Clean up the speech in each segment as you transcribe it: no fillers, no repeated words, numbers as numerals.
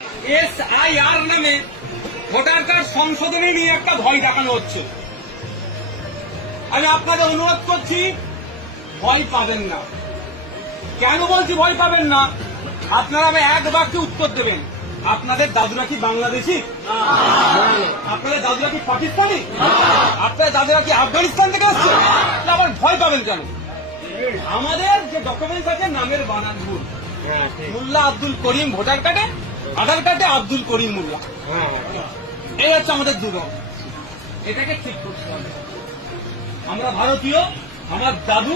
SIR নামে voter card সংশোধনী নিয়ে একটা ভয় দেখানো হচ্ছে। আমি আপনাদের অনুরোধ করছি, ভয় পাবেন না। কেন বলছি ভয় পাবেন না? আপনারা আমি এক বাক্যে উত্তর দেবেন। আপনাদের দাদুরা কি বাংলাদেশি? আপনাদের দাদুরা কি পাকিস্তানি? আপনাদের দাদুরা কি আফগানিস্তান থেকে আসছে? আবার ভয় পাবেন কেন? আমাদের যে ডকুমেন্টস আছে নামের বানান ভুল। মোল্লা আব্দুল করিম ভোটার কার্ডে, আধার কার্ডে আব্দুল করিম মোল্লা। এই হচ্ছে আমাদের দুর্ভাগ্য। এটাকে ঠিক করতে হবে। আমরা ভারতীয়, আমার দাদু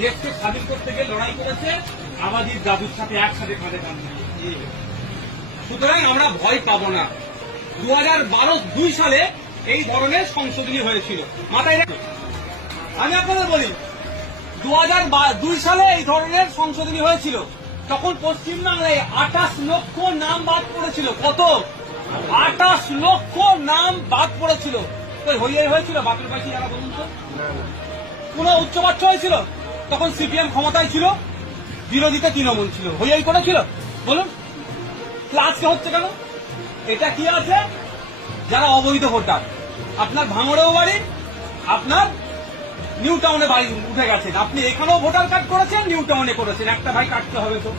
দেশকে স্বাধীন করতে গিয়ে লড়াই করেছে আবাদির দাদুর সাথে একসাথে কাঁধে কাঁধ মিলিয়ে। সুতরাং আমরা ভয় পাবো না। 2002 সালে এই ধরনের সংশোধনী হয়েছিল, মাথায় রেখে আমি আপনাদের বলি। 2002 সালে এই ধরনের সংশোধনী হয়েছিল, তখন পশ্চিমবাংলায় 28 লক্ষ নাম বাদ পড়েছিল। কত? 28 লক্ষ নাম বাদ পড়েছিল। হইয়াই হয়েছিল বাপের বাড়ি যারা বলুন তো? কোন উচ্চবাচ্য হয়েছিল? তখন সিপিএম ক্ষমতায় ছিল, বিরোধীতে তৃণমূল ছিল, হইয়াই করেছিল? বলুন আজকে হচ্ছে কেন? এটা কি আছে? যারা অবৈধ ভোটার, আপনার ভাঙড়েও বাড়ি, আপনার নিউ টাউনে বাড়ি উঠে গেছেন, আপনি এখানেও ভোটার কার্ড করেছেন, নিউ টাউনে করেছেন, একটা ভাই কাটতে হবে তো।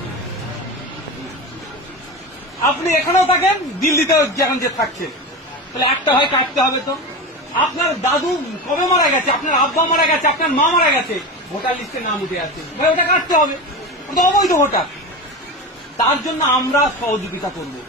আপনি এখানেও থাকেন, দিল্লিতে যেখান যে থাকছেন, তাহলে একটা ভাই কাটতে হবে তো। আপনার দাদু কবে মারা গেছে, আপনার আব্বা মারা গেছে, আপনার মা মারা গেছে, ভোটার লিস্টে নাম উঠে আছে, ভাই ওটা কাটতে হবে। অবৈধ ভোটার, তার জন্য আমরা সহযোগিতা করবো।